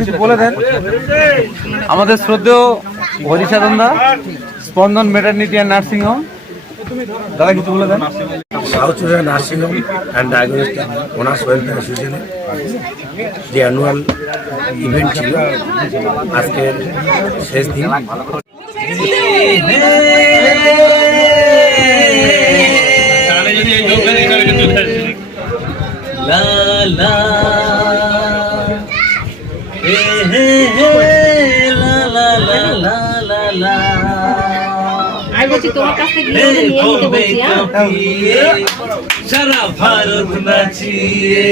কিছু বলে দেন আমাদের শ্রদ্ধেয় হরিসাধনদা, স্পন্দন মেটারনিটি অ্যান্ড নার্সিং হোম। দাদা কিছু বলে দেন। সাউথ সুরা nursing home and diagnostic owners welfare অ্যাসোসিয়েশনের যে অ্যানুয়াল ইভেন্ট ছিল, আজকের শেষ দিন। সারা ভারত নাচিয়ে,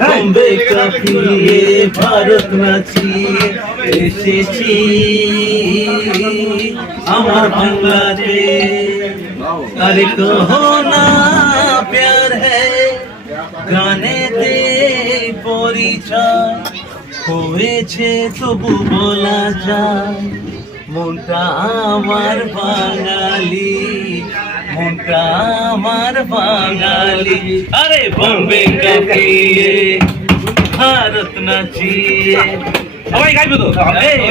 বম্বে কাঁপিয়ে ভারত নাচিয়ে এসেছি আমার বাংলাতে। আরে কহো না প্যার হ্যায়, গানেতে পরিচয় হয়েছে তবু বলা যায়। মনটা আমার বাঙালি, মনটা আমার বাঙালি। আরে বম্বে কাঁপিয়ে ভারত নাচিয়ে, সবাই গাইবে তো।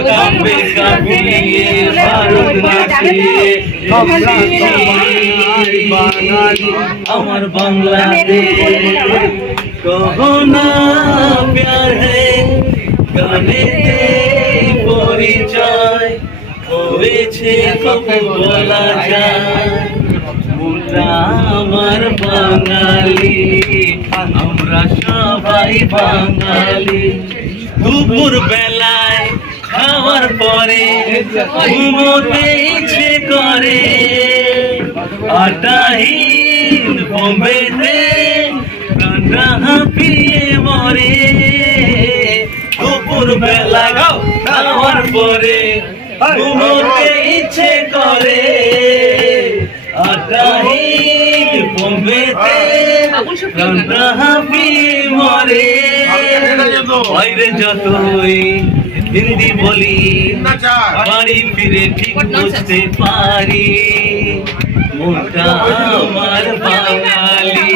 বম্বে কাঁপিয়ে ভারত নাচিয়ে বাঙালি আমার বাংলাদেশ। কহো না প্যার হ্যায়, গানেতে পরিচয় হয়েছে কবে বলা যায়। মনটা আমার বাঙালি, আমরা সবাই বাঙালি। দুপুর বেলায় খাওয়ার পরে ঘুমোতে ইচ্ছে করে, আটাহীন বোম্বেতে প্রাণটা হাঁপিয়ে মরে। দুপুর বেলায় খাওয়ার পরে ঘুমোতে ইচ্ছে করে, আটাহীন বোম্বেতে প্রাণটা হাঁপিয়ে মরে। বাইরে যতই হিন্দি বলি, বাড়ি ফিরে ঠিক বুঝতে পারি মনটা আমার বাঙালি,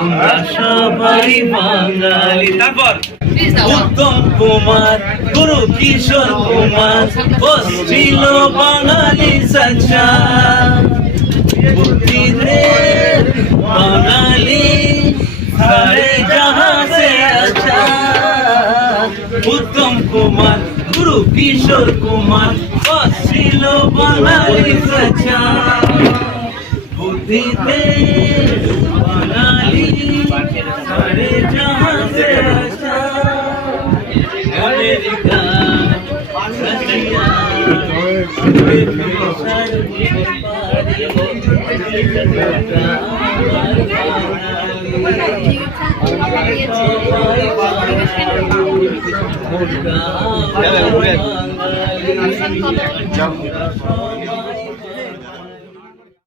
আমরা সবাই বাঙালি। তারপর উত্তম কুমার, গুরু কিশোর কুমার বসছিল বাঙালি সচ্চা, বুদ্ধিদের বাঙালি সারে জাহাঁ সে আচ্ছা। উত্তম কুমার, গুরু কিশোর কুমার বসছিল বাঙালি সচ্চা, বুদ্ধিদের বাঙালি সারে জাহাঁ সে আচ্ছা। আমেরিকা, রাশিয়া, বাঙালি